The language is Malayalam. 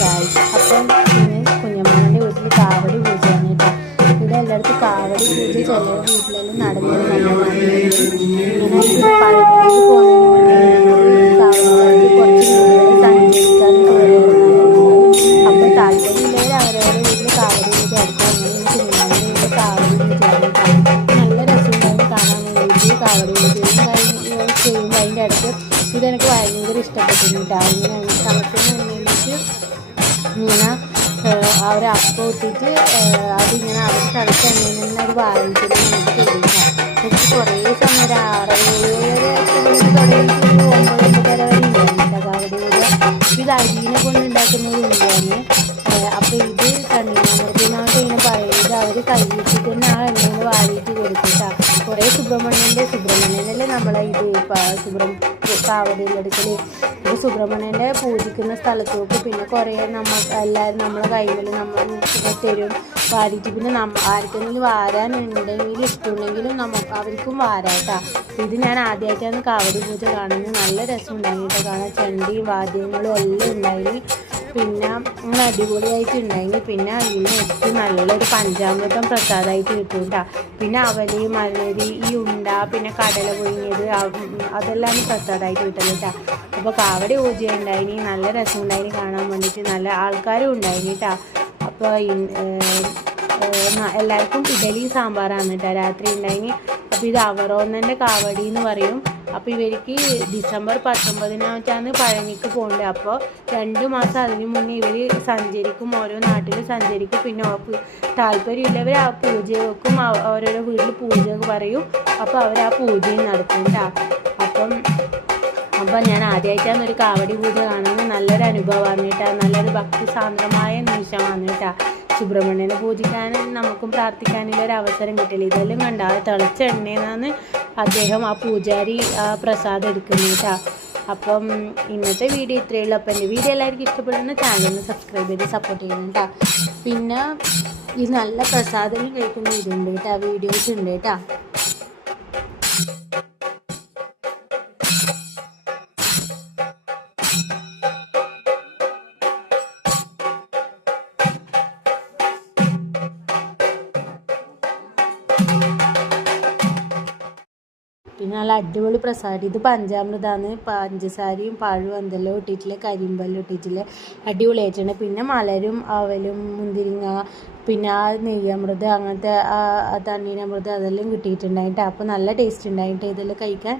ഗായ്സ്. അപ്പം പിന്നെ കുഞ്ഞമ്മേൻ്റെ വീട്ടിൽ കാവടി പൂജയാണ് കേട്ടോ. ഇവിടെ എല്ലായിടത്തും കാവടി പൂജ ചില വീട്ടിലെല്ലാം നടന്നത് നല്ലതാണ്. ഇങ്ങനെ ഇത് പഴനിക്ക് പോകുന്നതിന് കാവടി കുറച്ച് വീടുകളിൽ സഞ്ചരിക്കാനും കയറിയിരുന്നാലും അപ്പോൾ താല്പര്യമില്ലെങ്കിൽ അവരവരുടെ വീട്ടിൽ കാവടി പൂജ അടുത്ത് അങ്ങനെ കുഞ്ഞമ്മേൻ്റെ വീട്ടിൽ കാവടി പൂജയാണ് കേട്ടോ. നല്ല രസമുണ്ടായിരുന്നു കാണാൻ വേണ്ടിയിട്ട്. കാവടി പൂജയും ചെയ്യുമ്പോൾ അതിൻ്റെ അടുത്ത് ഇതെനിക്ക് ഭയങ്കര ഇഷ്ടപ്പെട്ടിട്ടുണ്ട്. ഇങ്ങനെ സമയത്തിന് വേണ്ടിയിട്ട് ഇങ്ങനെ അവർ അപ്പം ഇട്ടിട്ട് അതിങ്ങനെ അവർ തിളച്ച് എണ്ണയിൽ ഒരു വായിച്ചിട്ട് നമുക്ക് തരുന്ന എനിക്ക് കുറേ സമയം ഒരു 6-7 തുടങ്ങിയിട്ട് 9-9:30 വരെ ഉണ്ടായിരുന്നു കാവടി പൂജ. ഇത് അരിനെ കൊണ്ട് ഉണ്ടാക്കുന്ന ഒരു ഉള്ളിയാണ്. അപ്പോൾ ഇത് കണ്ണിനാമൃതിനായിട്ട് ഇങ്ങനെ പറയുന്നത് അവർ കൈ വെച്ചിട്ട് തന്നെ ആ എണ്ണയിൽ വാരിയിട്ട് കൊടുത്തിട്ടാണ്. കുറേ സുബ്രഹ്മണ്യനല്ലേ നമ്മളെ ഇത് കാവടിയിലെടുക്കൽ. ഇത് സുബ്രഹ്മണ്യൻ്റെ പൂജിക്കുന്ന സ്ഥലത്തോട്ട് പിന്നെ കുറേ എല്ലാവരും നമ്മളെ കൈകളിൽ നമ്മൾ തരും വാരിയിട്ട്. പിന്നെ ആർക്കെങ്കിലും വാരാനുണ്ടെങ്കിൽ ഇഷ്ടമുണ്ടെങ്കിലും അവർക്കും വാരാട്ടാ. ഇത് ഞാൻ ആദ്യമായിട്ടാണ് കാവടി പൂജ കാണുന്നത്. നല്ല രസം ഉണ്ടായിട്ട് കാണാൻ. ചെണ്ടിയും വാദ്യങ്ങളും എല്ലാം ഉണ്ടായി. പിന്നെ അങ്ങനെ അടിപൊളിയായിട്ട് ഉണ്ടായി. പിന്നെ അതിന് ഏറ്റവും നല്ലൊരു പഞ്ചാമൃതം പ്രസാദമായിട്ട് കിട്ടും കേട്ടോ. പിന്നെ അവല് മലരി ഈ ഉണ്ട പിന്നെ കടല പുഴുങ്ങിയത് അതെല്ലാം പ്രസാദമായിട്ട് കിട്ടും കേട്ടോ. അപ്പോൾ കാവടി പൂജ ഉണ്ടായിനി. നല്ല രസം ഉണ്ടായിനി കാണാൻ വേണ്ടിയിട്ട്. നല്ല ആൾക്കാരും ഉണ്ടായിനി കേട്ടോ. അപ്പോൾ എല്ലാവർക്കും ഇഡലി സാമ്പാറാണ് കേട്ടോ രാത്രി ഉണ്ടായിനി. അപ്പോൾ ഇത് അവറോന്നൻ്റെ കാവടി എന്ന് പറയും. അപ്പോൾ ഇവർക്ക് ഡിസംബർ 19 പഴനിക്ക് പോകുന്നുണ്ട്. അപ്പോൾ 2 മാസം അതിന് മുന്നേ ഇവർ സഞ്ചരിക്കും, ഓരോ നാട്ടിൽ സഞ്ചരിക്കും. പിന്നെ താല്പര്യമില്ലവർ ആ പൂജ വെക്കും, ഓരോരോ വീട്ടിൽ പൂജ പറയും. അപ്പോൾ അവർ ആ പൂജയും നടത്തും കേട്ടോ. അപ്പോൾ ഞാൻ ആദ്യമായിട്ടാണ് ഒരു കാവടി പൂജ കാണുന്നത്. നല്ലൊരു അനുഭവമാണ് കേട്ടോ. നല്ലൊരു ഭക്തിസാന്ദ്രമായ നിമിഷമാണ് കേട്ടോ. സുബ്രഹ്മണ്യനെ പൂജിക്കാനും നമുക്കും പ്രാർത്ഥിക്കാനുള്ള ഒരു അവസരം കിട്ടില്ല. ഇതെല്ലാം കണ്ട തിളച്ച എണ്ണയെന്നാണ് അദ്ദേഹം ആ പൂജാരി പ്രസാദം എടുക്കുന്നത് കേട്ടോ. അപ്പം ഇന്നത്തെ വീഡിയോ ഇത്രയേ ഉള്ളൂ. അപ്പം എൻ്റെ വീഡിയോ എല്ലാവർക്കും ഇഷ്ടപ്പെടുന്ന ചാനലിന് സബ്സ്ക്രൈബ് ചെയ്ത് സപ്പോർട്ട് ചെയ്യണം കേട്ടോ. പിന്നെ ഈ നല്ല പ്രസാദം കഴിക്കുന്ന ഇതുണ്ട് കേട്ടോ, വീഡിയോസ് ഉണ്ട് കേട്ടോ. പിന്നെ നല്ല അടിപൊളി പ്രസാദം. ഇത് പഞ്ചാമൃതമാണ്. പഞ്ചസാരയും പഴവും എന്തെല്ലാം ഇട്ടിട്ടില്ല, കരിമ്പെല്ലാം ഇട്ടിട്ടില്ല, അടിപൊളിയായിട്ടുണ്ട്. പിന്നെ മലരും അവലും മുന്തിരിങ്ങ പിന്നെ ആ നെയ്യമൃത് അങ്ങനത്തെ തണ്ണീരമൃത് അതെല്ലാം കിട്ടിയിട്ടുണ്ടായിട്ട്. അപ്പോൾ നല്ല ടേസ്റ്റ് ഉണ്ടായിട്ട് ഇതെല്ലാം കഴിക്കാൻ.